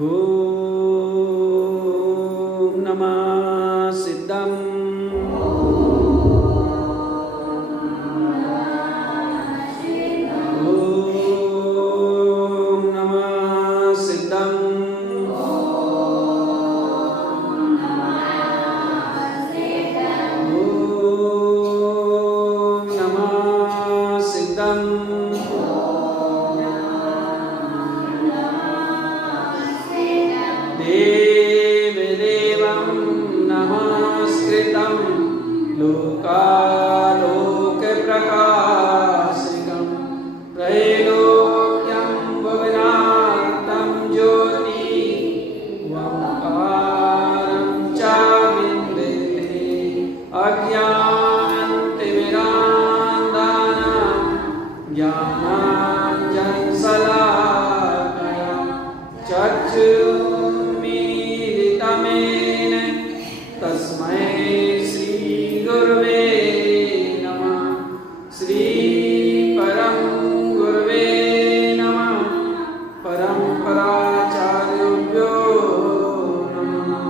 ओम नमः सिद्धम। ओम नमः सिद्धम। ओम नमः सिद्धम। देवदेवं नमस्कृतं लोकालोकप्रकाशिकं त्रैलोक्यं भुवनान्तं ज्योतिमकारं चाविन्द्रिते अज्ञानतिमिरान्धानां ज्ञानाञ्जनशलाकया चक्षुरुन्मीलितमेन तस्मै श्री गुरवे नमः। श्री परम गुरवे नमः। परंपराचार्योभ्यो नमः।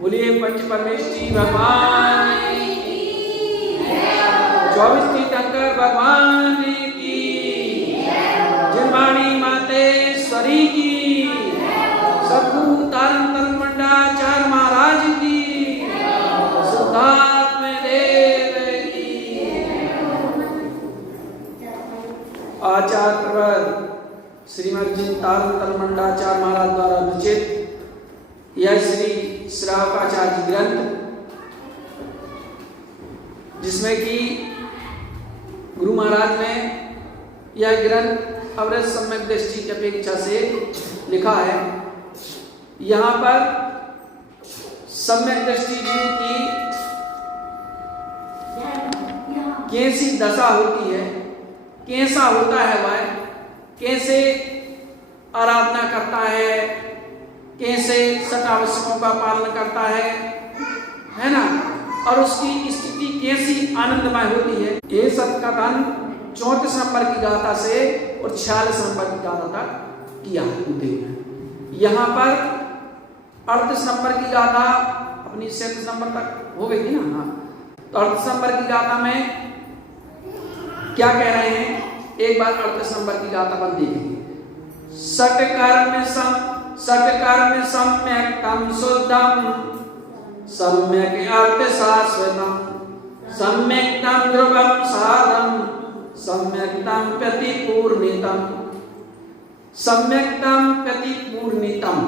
बोलिए पंच परमेष्ठी भगवान की, 24 तीर्थंकर भगवान की, जिनवाणी मातेश्वरी की, सद्गुरु तारण तलमंडाचार्य महाराज की, शुद्धात्म देव की। आचार्य प्रवर श्रीमद जिन तारण तलमंडाचार्य महाराज द्वारा विरचित यह श्री श्रावकाचार्य जी ग्रंथ, जिसमें कि गुरु महाराज ने यह ग्रंथ अवरस सम्यक दृष्टि की अपेक्षा से लिखा है। यहाँ पर सम्यक दृष्टि जीव की कैसी दशा होती है, कैसा होता है वह, कैसे आराधना करता है, कैसे सतावश्यकों का पालन करता है ना, और उसकी स्थिति कैसी आनंदमय होती है, ये सब कथन 34 नंबर की गाथा से और 46 नंबर की गाथा तक किया है। यहाँ पर 38 नंबर की गाथा अपनी 37 नंबर तक हो गई थी ना। तो 38 नंबर की गाथा में क्या कह रहे हैं, एक बार 38 नंबर की गाथा पर देखेंगे। सटकर्म सम्यक तम शुद्धम सम्यक अर्थ शाश्वतम सम्यक तम ध्रुवम साधम सम्यक तम प्रतिपूर्णितम सम्यक तम प्रतिपूर्णितम।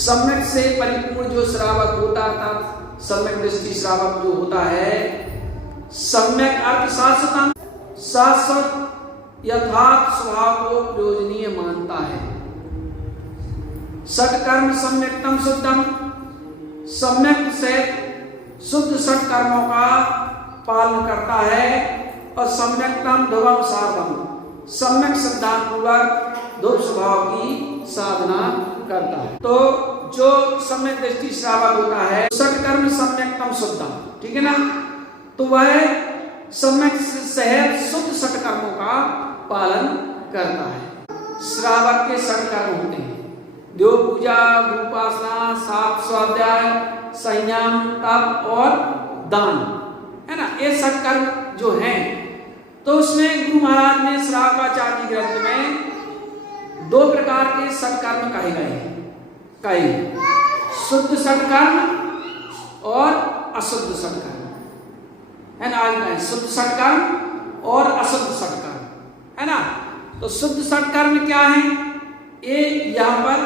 सम्यक से परिपूर्ण जो श्रावक होता था, सम्यक दृष्टि श्रावक जो होता है, सम्यक अर्थ शाश्वतम, शाश्वत यथार्थ स्वभाव को प्रयोजनीय मानता है। सत्कर्म सम्यक्तम शुद्धम, सम्यक से शुद्ध सत्कर्मों का पालन करता है, और सम्यक्तम ध्रुवम साधम, सम्यक सिद्धांत पूर्वक ध्रुव स्वभाव की साधना करता है। तो जो सम्यक दृष्टि श्रावक होता है, सत्कर्म सम्यक्तम शुद्धम, ठीक है ना, तो वह सम्यक सहज शुद्ध सत्कर्मों का पालन करता है। श्रावक के सत्कर्म होते हैं देव पूजा, उपासना, सात स्वाध्याय, संयम, तप और दान, है ना, ये सत्कर्म जो हैं। तो उसमें गुरु महाराज ने श्रावकाचार्य ग्रंथ में 2 प्रकार के सत्कर्म कहे गए हैं। शुद्ध सत्कर्म और अशुद्ध सत्कर्म, है ना। शुद्ध सत्कर्म और अशुद्ध सत्कर्म, है ना। तो शुद्ध सत्कर्म क्या है, ये यहाँ पर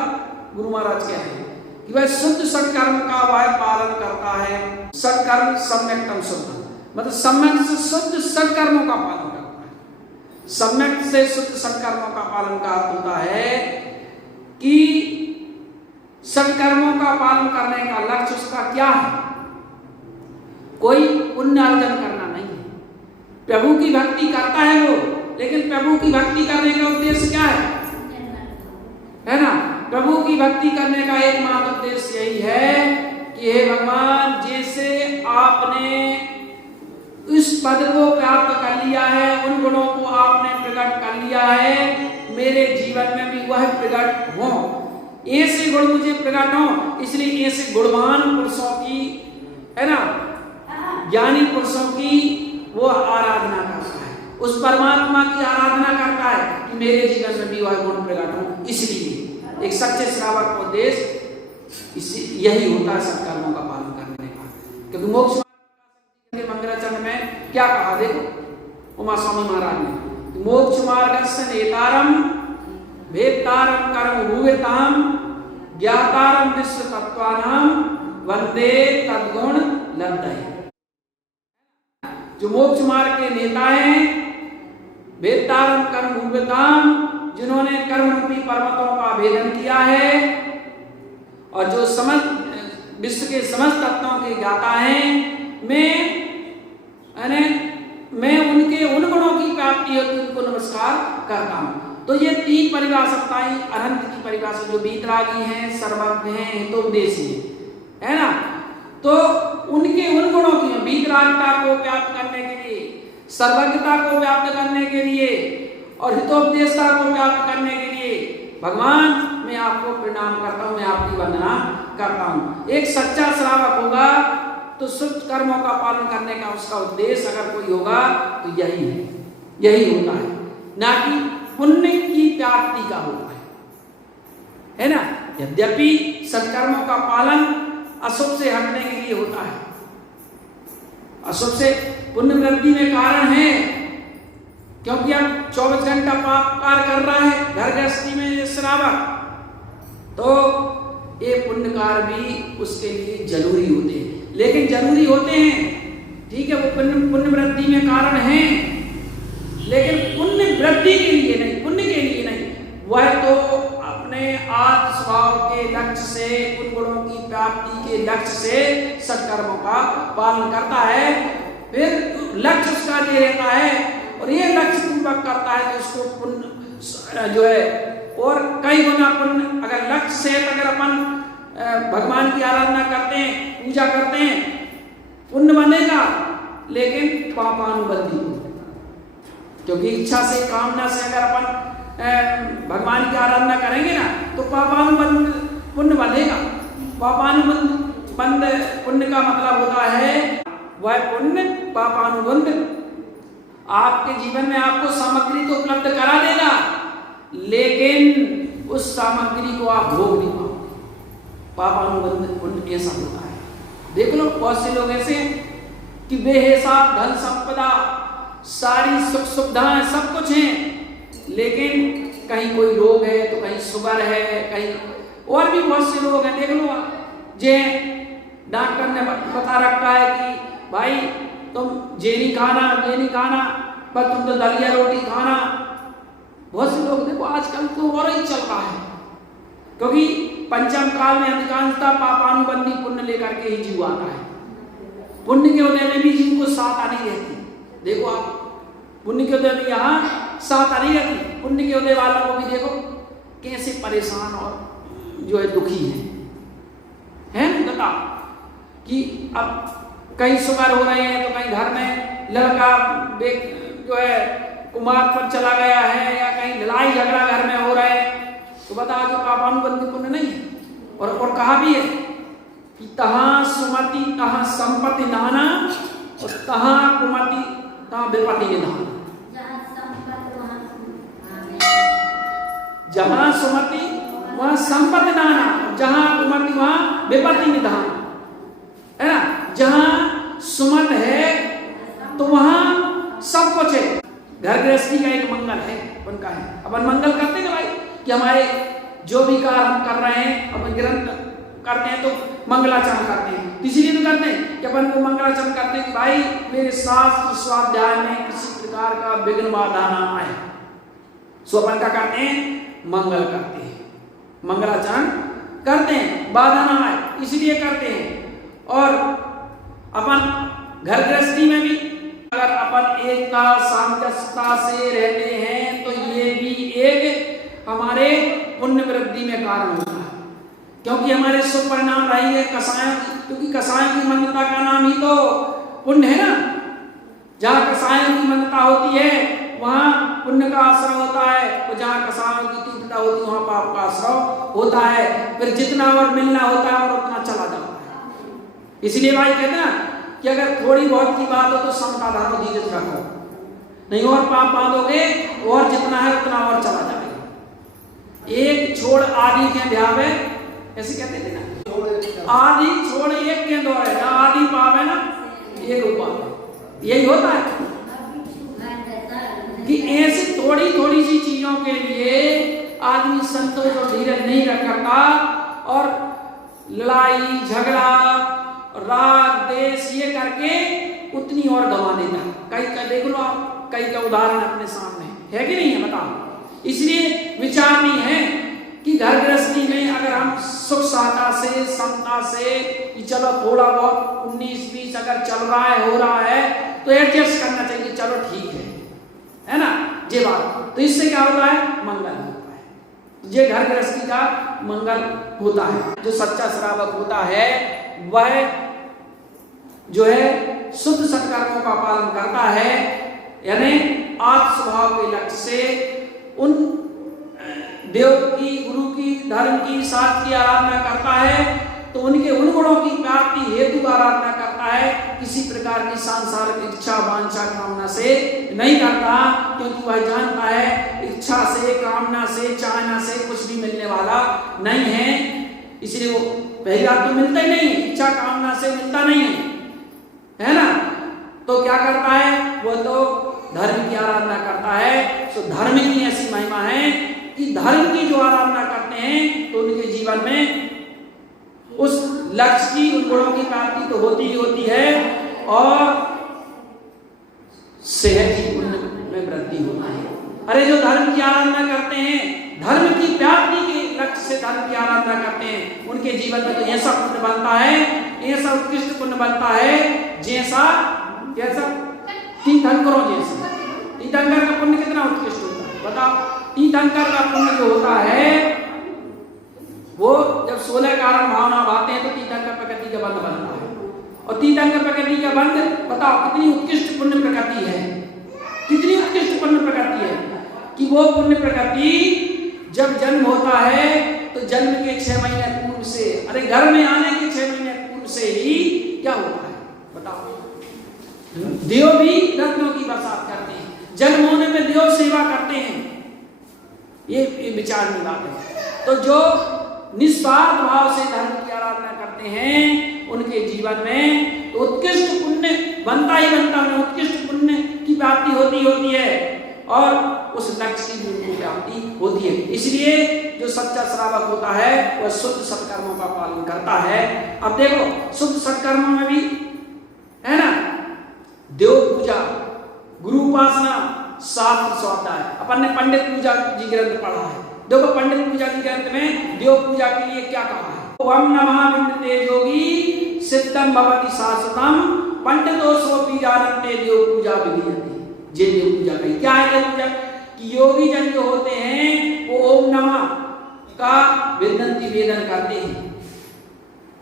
गुरु महाराज क्या है कि वह शुद्ध सत्कर्म का वह पालन करता है। सत्कर्म सम्यक्तम शुद्ध, मतलब सम्यक से शुद्ध सत्कर्मों का पालन करता है। सम्यक से शुद्ध सत्कर्मों का पालन का अर्थ होता है कि सत्कर्मों का पालन करने का लक्ष्य उसका क्या है, कोई पुण्य अर्जन करना नहीं है। प्रभु की भक्ति करता है वो, लेकिन प्रभु की भक्ति करने का उद्देश्य क्या है ना। प्रभु की भक्ति करने का एकमात्र उद्देश्य यही है कि हे भगवान, जैसे आपने इस पद को प्राप्त कर लिया है, उन गुणों को आपने प्रकट कर लिया है, मेरे जीवन में भी वह प्रकट हो, ऐसे गुण मुझे प्रकट हो। इसलिए ऐसे गुणवान पुरुषों की, है ना, ज्ञानी पुरुषों की वो आराधना करता है, उस परमात्मा की आराधना करता है कि मेरे जीवन में भी वह गुण प्रकट हो। इसलिए एक सच्चे श्रावक का उद्देश्य यही होता है सत्कर्मों का पालन करने का। क्योंकि मोक्ष के मंगलाचरण में क्या कहा, देखो उमा स्वामी महाराज ने, मोक्ष मार्गस्य नेतारम वेत्तारम कर्म भूवेताम ज्ञातारम विश्व तत्वानाम वंदे तद्गुण लब्धये। जो मोक्ष मार्ग के नेता हैं, वेत्तारम कर्म भूवेताम, जिन्होंने कर्म रूपी पर्वतों का भेदन किया है, और जो समस्त विश्व के समस्त तत्वों के ज्ञाता हैं, मैं उनके उन गुणों की प्राप्ति हेतु उनको नमस्कार करता हूं। तो ये तीन परिभाषाएं अनंत की परिभाषा, जो वीतरागी हैं, सर्वज्ञ हैं, हितोपदेशी है ना, तो उनके उन गुणों की, वीतरागिता को व्याप्त करने के लिए, सर्वज्ञता को व्याप्त करने के लिए और हितोपदेशता को व्याप्त करने के लिए भगवान मैं आपको प्रणाम करता हूं, मैं आपकी वंदना करता हूं। एक सच्चा श्रावक होगा तो शुद्ध कर्मों का पालन करने का उसका उद्देश्य अगर कोई होगा तो यही है, यही होता है, ना कि पुण्य की प्राप्ति का होता है ना। यद्यपि सत्कर्मों का पालन अशुभ से हटने के लिए होता है, अशुभ से पुण्य वृद्धि में कारण है, क्योंकि अब 24 घंटा पाप कार्य कर रहा है घर गृहस्थी में श्रावक, तो ये पुण्य कार्य भी उसके लिए जरूरी होते हैं। लेकिन जरूरी होते हैं, ठीक है, वो पुण्य वृद्धि में कारण है, लेकिन पुण्य वृद्धि के लिए नहीं, पुण्य के लिए नहीं। वह तो अपने आत्म स्वभाव के लक्ष्य से, उन गुणों की प्राप्ति के लक्ष्य से सत्कर्मों का पालन करता है, फिर लक्ष्य उसका ये रहता है और ये लक्ष्य पूर्वक करता है कि उसको पुण्य जो है और कई गुना पुण्य, अगर लक्ष्य से अगर अपन भगवान की आराधना करते हैं, पूजा करते हैं, पुण्य बनेगा, लेकिन पापानुबंधी, क्योंकि इच्छा से, कामना से अगर अपन भगवान की आराधना करेंगे ना तो पापानुबंध पुण्य बनेगा। पापानुबंध पुण्य का मतलब होता है वह पुण्य पापानुबंध आपके जीवन में आपको सामग्री तो उपलब्ध करा देगा, लेकिन उस सामग्री को आप भोग नहीं पाओगे। पापानुबंध पुण्य ऐसा होता है। देख लो बहुत से लोग ऐसे कि बेहिसाब धन संपदा, सारी सुख सुविधाएं, सब कुछ है, लेकिन कहीं कोई रोग है तो कहीं शुगर है, कहीं और भी बहुत से लोग हैं। देख लो जे डॉक्टर ने बता रखा है कि भाई तुम ये नहीं खाना, बस तुम तो दलिया रोटी खाना। बहुत से लोग देखो आजकल तो और ही चल रहा है, क्योंकि पंचम काल में अधिकांशता पापानुबंधी पुण्य लेकर के ही जीव आता है। पुण्य के उदय में भी जीव को साथ आनी रहती। देखो आप पुण्य के उदय में यहाँ साथ आनी रहती, पुण्य के उदय वालों को भी देखो कैसे परेशान और जो है दुखी है बता कि अब कहीं शुगर हो रहे हैं तो कहीं घर में लड़का जो है कुमार पर चला गया है, या कहीं लड़ाई झगड़ा घर में हो रहा है, तो बता जो पापानुबंधी पुण्य नहीं है। और कहा भी है कि तहाँ सुमति तहाँ संपत्ति नाना और तहाँ कुमति तहाँ विपत्ति निधान। जहाँ सुमति वहाँ संपत्ति नाना, जहाँ कुमति वहाँ विपत्ति निधान, है ना। जहाँ सुमत है तो वहाँ सब कुछ है। घर गृहस्थी का एक मंगल है, उनका है। अपन मंगल करते हैं भाई कि हमारे जो भी कार्य हम कर रहे हैं अपन ग्रंथ करते हैं तो मंगलाचरण करते हैं, इसीलिए तो करते हैं कि अपन को मंगलाचरण करते हैं कि भाई मेरे शास्त्र स्वाध्याय में किसी प्रकार का विघ्न बाधा ना आए। सो अपन का करते हैं, मंगल करते हैं, मंगलाचरण करते हैं, बाधा ना आए इसलिए करते हैं। और अपन घर गृहस्थी में भी अगर अपन एकता सामंजस्यता से रहते हैं तो ये भी एक हमारे पुण्य वृद्धि में कारण होता है, क्योंकि हमारे शुभ परिणाम रहेंगे कसायों, क्योंकि कसायों की मंदता का नाम ही तो पुण्य है ना। जहाँ कसायों की मंदता होती है वहाँ पुण्य का आश्रय होता है, और जहाँ कसायों की तीव्रता होती है वहाँ पाप का आश्रय होता है। फिर जितना और मिलना होता है और उतना चला जाता है। इसलिए भाई कहते हैं ना कि अगर थोड़ी बहुत की बात हो तो समता धर्म धीरज रखो, नहीं और पाप बांधोगे और जितना है उतना और चला जाएगा। एक छोड़ आदि के ब्याह में, ऐसे कहते थे ना, आदि छोड़ एक के दो है ना, आदि पाप है ना एक उपाप। यही होता है कि ऐसी थोड़ी थोड़ी सी चीजों के लिए आदमी संतोष और धीरज नहीं रख सकता, और लड़ाई झगड़ा राग देश ये करके उतनी और गवा देता है। कई देख लो आप, कई का उदाहरण अपने सामने है कि नहीं है, बताओ। इसलिए विचार नहीं है कि घर गृहस्थी में अगर हम सुख साता से समता से कि चलो थोड़ा बहुत 19-20 अगर चल रहा है हो रहा है तो एडजस्ट करना चाहिए, चलो ठीक है ना, ये बात। तो इससे क्या होता है, मंगल होता है, ये घर गृहस्थी का मंगल होता है। जो सच्चा श्रावक होता है वह जो है शुद्ध सत्कर्मों का पालन करता है, यानी आत्म स्वभाव के लक्ष्य से उन देव की, गुरु की, धर्म की, शास्त्र की आराधना करता है, तो उनके उन गुणों की प्राप्ति हेतु आराधना करता है। किसी प्रकार की सांसारिक इच्छा वांछा कामना से नहीं करता, क्योंकि वह जानता है इच्छा से, कामना से, चाहना से कुछ भी मिलने वाला नहीं है। इसलिए वो पहली बात तो मिलता ही नहीं, इच्छा कामना से मिलता नहीं है ना। तो क्या करता है, वो तो धर्म की आराधना करता है। तो धर्म की ऐसी महिमा है कि धर्म की जो आराधना करते हैं तो उनके जीवन में उस लक्ष्य की, उन गुणों की प्राप्ति तो होती ही होती है, और सेहत की में वृद्धि होती है। अरे जो धर्म की आराधना करते हैं, धर्म की प्राप्ति के लक्ष्य से धर्म की आराधना करते हैं, उनके जीवन में तो ऐसा पुण्य बनता है, ऐसा उत्कृष्ट पुण्य बनता है जैसा कैसा तीर्थंकरों जैसे। तीर्थंकर का पुण्य कितना उत्कृष्ट होता है बताओ। तीर्थंकर का पुण्य जो होता है वो जब 16 कारण भावना भाते हैं तो तीर्थंकर प्रकृति का बंध बनता है, और तीर्थंकर प्रकृति का बंध बताओ कितनी उत्कृष्ट पुण्य प्रकृति है, कितनी उत्कृष्ट पुण्य प्रकृति है कि वो पुण्य प्रकृति जब जन्म होता है तो जन्म के 6 महीने पूर्व से, अरे घर में आने के 6 महीने पूर्व से ही क्या होता है बताओ, देव भी रत्नों की बरसात करते हैं, जन्म होने में देव सेवा करते हैं। ये विचार की बात है। तो जो निस्वार्थ भाव से धर्म की आराधना करते हैं उनके जीवन में तो उत्कृष्ट पुण्य बनता ही बनता है, उत्कृष्ट पुण्य की प्राप्ति होती है, और उस लक्ष्य की भी प्राप्ति होती है। इसलिए जो सच्चा श्रावक होता है वह शुद्ध सत्कर्मों का पालन करता है। अब देखो शुद्ध सत्कर्मों में भी है ना, देव पूजा, गुरु उपासना, शास्त्र स्वाध्याय। अपन ने पंडित पूजा जी ग्रंथ पढ़ा है, देखो पंडित पूजा जी ग्रंथ में देव पूजा के लिए क्या कहा है, ओम नमः विंदते योगी सिद्धम भवति शाश्वतम पंडितो सोपि जानते देव पूजा विधीयते। जे देव पूजा कही क्या है, देव पूजा कि योगी जन जो होते हैं वो ओम नमः का वेदंती वेदन करते हैं,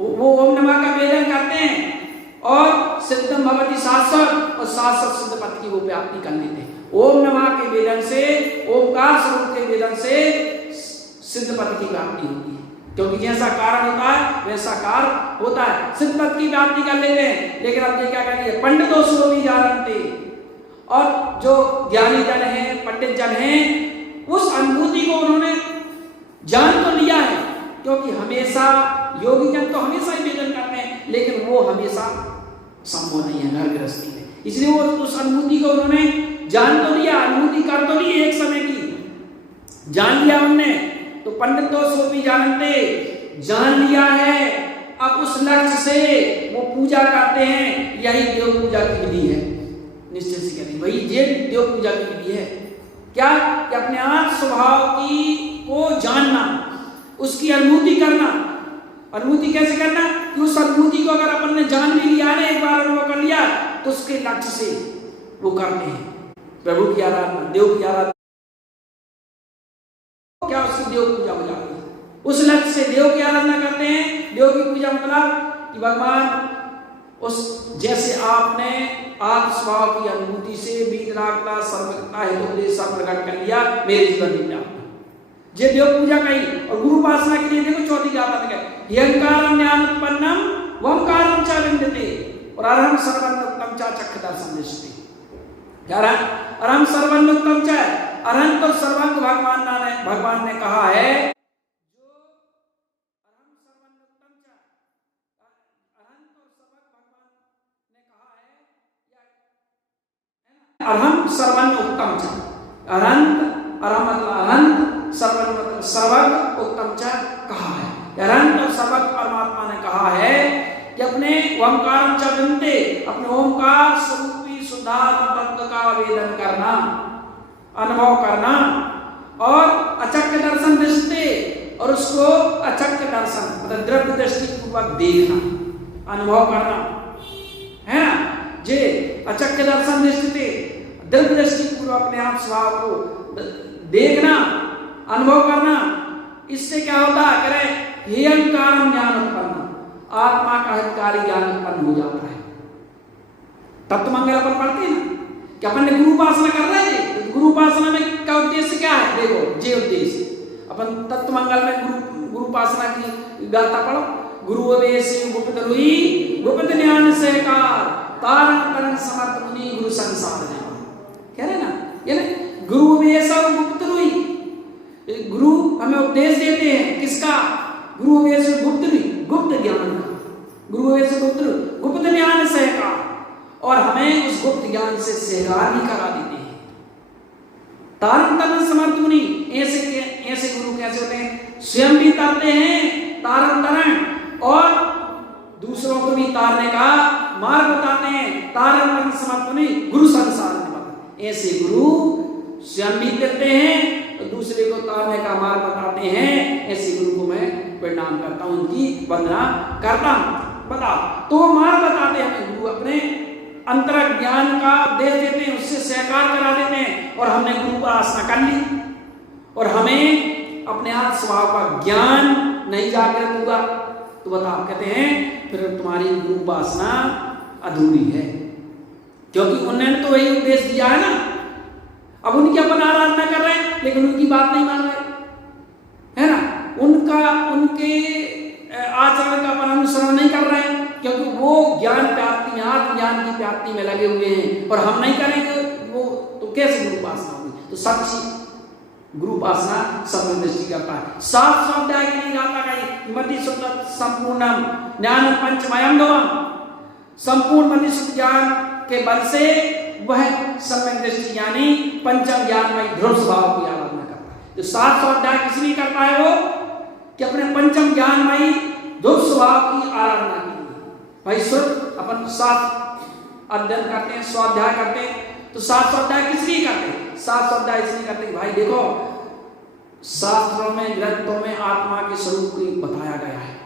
वो ओम नमः का वेदन करते हैं, और सिद्धम भवति शाश्वत, और शाश्वत सिद्ध पद की वो प्राप्ति कर लेते हैं। ओम नमः के वेदन से, ओमकार स्वरूप के वेदन से सिद्ध पद की प्राप्ति होती है, क्योंकि जैसा कारण होता है वैसा कार्य होता है। सिद्ध पद की प्राप्ति कर लेते हैं, लेकिन अब ये क्या कर रही है, पंडितों सो भी जानते, और जो ज्ञानी जन है, पंडित जन है, उस अनुभूति को उन्होंने जान तो लिया है, क्योंकि हमेशा योगी जन तो हमेशा ही वेदन करते हैं, लेकिन वो हमेशा संभव नहीं है घर गृहस्थी में। इसलिए वो उस अनुभूति को उन्होंने जान तो लिया, अनुभूति कर तो ली एक समय की, जान लिया उनने, तो पंडित तो सो भी जानते, जान लिया है। अब उस लक्ष्य से वो पूजा करते हैं, यही देव पूजा की विधि है। निश्चय से कहती वही ये देव पूजा की विधि है। क्या कि अपने आत्म स्वभाव की को जानना, उसकी अनुभूति करना। अनुभूति कैसे करना कि उस अनुभूति को अगर अपन ने जान भी लिया है, एक बार अनुभव कर लिया, तो उसके लक्ष्य से वो करते हैं प्रभु की आराधना, देव की आराधना, क्या उसकी देव पूजा हो जाती है। उस लक्ष्य से देव की आराधना करते हैं। देव की पूजा मतलब कि भगवान उस जैसे आपने आत्म स्वभाव की अनुभूति से वीतरागता सर्वज्ञता हेतु सब प्रकट कर लिया मेरे जीवन में आपने जे देव पूजा कही और गुरु उपासना के लिए देखो चौथी गाथा में कही यंकारम ज्ञान उत्पन्नम वंकारम च विन्दते और अरहम सर्वन्नोक्तम च चक्ष दर्शन निष्ठे क्या रहा अरहम सर्वन्नोक्तम च अरहंत और सर्वंग भगवान ने कहा है जो अरहम सर्वन्नोक्तम च अरहंत और सर्वंग भगवान ने कहा है अरहम सर्वन्नोक्तम च अरहंत अरहम मतलब अरहंत सर्वज्ञ उत्तम च कहा है अरहंत और सर्वज्ञ परमात्मा ने कहा है कि अपने ओंकार च विन्दते अपने ओंकार स्वरूपी शुद्धात्म तत्व का वेदन करना अनुभव करना और अचक्ष दर्शन दृष्टि और उसको अचक्ष दर्शन मतलब द्रव्य दृष्टि पूर्वक देखना अनुभव करना है ना जे अचक्ष दर्शन दृष्टि द्रव्य दृष्टि पूर्वक अपने आप स्वभाव को देखना अनुभव करना इससे क्या होता है करे हियंकारम ज्ञान उत्पन्न आत्मा का हितकारी ज्ञान उत्पन्न हो जाता है। तत्व मंगल अपन पढ़ते हैं ना कि अपन ने गुरु उपासना कर रहे थे तो गुरु उपासना में का उद्देश्य क्या है देखो जे उद्देश्य अपन तत्व मंगल में गुरु उपासना की गाथा पढ़ो गुरु उपदेश गुप्त रुई गुप्त ज्ञान से का तारण करण समर्थ मुनि गुरु संसार कह रहे ना ये ना गुरु उपदेश और गुप्त रुई गुरु हमें उपदेश देते हैं किसका गुरु उपदेश गुप्त ज्ञान का गुरु उपदेश गुप्त ज्ञान से का और हमें उस गुप्त ज्ञान से सहकार भी करा देते हैं। तारण तरण समर्थ मुनि ऐसे गुरु कैसे होते हैं स्वयं भी तरते हैं तारण तरण और दूसरों को भी तारने का मार्ग बताते हैं तारण तरण समर्थ मुनि गुरु संसार में ऐसे गुरु स्वयं भी करते हैं तो दूसरे को तारने का मार्ग बताते हैं ऐसे गुरु को मैं प्रणाम करता हूं उनकी वंदना करता हूं। बताओ तो मार्ग बताते हैं गुरु अपने अंतर ज्ञान का उपदेश देते हैं उससे सहकार करा देते हैं और हमने गुरु को आसना कर ली और हमें अपने आप स्वभाव का ज्ञान नहीं जागृत हुआ तो बताओ कहते हैं फिर तुम्हारी गुरु उपासना अधूरी है क्योंकि उन्होंने तो वही उपदेश दिया है ना अब उनकी अपन आराधना कर रहे हैं लेकिन उनकी बात नहीं मान रहे है ना उनके आचरण का अपन अनुसरण नहीं कर रहे हैं क्योंकि वो ज्ञान प्राप्ति में आत्म ज्ञान की प्राप्ति में लगे हुए हैं और हम नहीं करेंगे वो तो कैसे गुरु उपासना होगी तो सच्ची गुरु उपासना सब दृष्टि करता है। सात स्वाध्याय के लिए गाता गई मति शुद्ध संपूर्णम ज्ञान पंचमयम संपूर्ण मति शुद्ध ज्ञान के बल से वह सम्यक दृष्टि यानी पंचम ज्ञानमय ध्रुव स्वभाव की आराधना करता है। तो सात स्वाध्याय किस लिए करता है वो कि अपने पंचम ज्ञानमय ध्रुव स्वभाव की आराधना के लिए भाई शुद्ध अपन सात अध्ययन करते हैं स्वाध्याय करते हैं तो सात स्वाध्याय किस लिए करते हैं सात स्वाध्याय इसलिए करते हैं भाई देखो शास्त्रों में ग्रंथों में आत्मा के स्वरूप को बताया गया है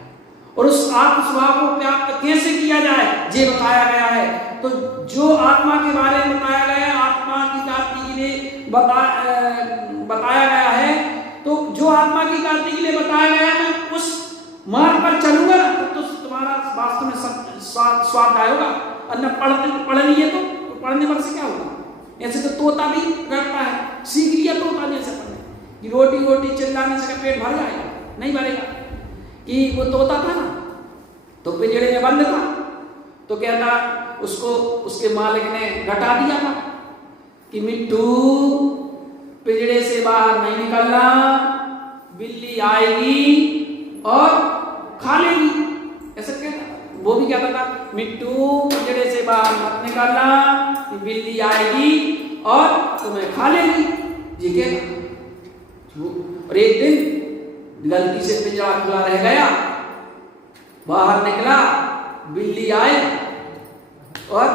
और उस आत्म स्वभाव को प्राप्त कैसे किया जाए ये बताया गया है। तो जो आत्मा के बारे में बताया गया है आत्मा की प्राप्ति के लिए बताया गया है तो जो आत्मा की प्राप्ति के लिए बताया गया है मैं उस मार्ग पर चलूंगा तो तुम्हारा वास्तव में स्वाध्याय होगा और न पढ़ लिए तो पढ़ने पर से क्या होगा ऐसे तो तोता भी करता है सीख लिया तोता जैसे पढ़ने कि रोटी रोटी चिल्लाने से पेट भर जाएगा नहीं भरेगा कि वो तोता था ना तो पिंजड़े में बंद था तो कहता उसको उसके मालिक ने घटा दिया था कि मिट्टू पिंजड़े से बाहर नहीं निकलना बिल्ली आएगी और खा लेगी ऐसा कहता वो भी कहता था मिट्टू पिंजड़े से बाहर मत निकलना बिल्ली आएगी और तुम्हें खा लेगी जी कहता और एक दिन गलती से पिंजरा खुला रह गया बाहर निकला बिल्ली आए और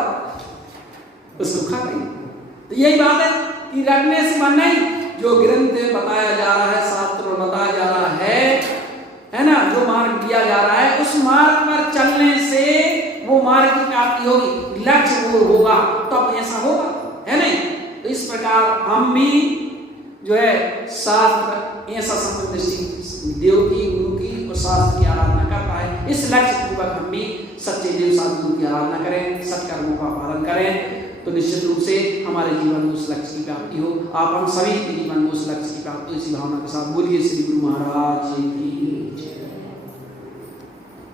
उसको खा गई। तो यही बात है कि रखने से मन नहीं जो ग्रंथ में बताया जा रहा है शास्त्र में बताया जा रहा है ना जो मार्ग दिया जा रहा है उस मार्ग पर चलने से वो मार्ग की प्राप्ति होगी लक्ष्य वो होगा तब ऐसा होगा है नहीं। तो इस प्रकार हम भी जो है शास्त्र ऐसा संबंध देव की गुरु की और शास्त्र की आराधना करता है इस लक्ष्य पूर्वक हम भी सच्चे देव साधु की आराधना करें, सत्कर्मों का पालन करें, तो निश्चित रूप से हमारे जीवन में उस लक्ष्य की प्राप्ति हो। आप हम सभी के जीवन में उस लक्ष्य की प्राप्ति इसी भावना के साथ बोलिए श्री गुरु महाराज की।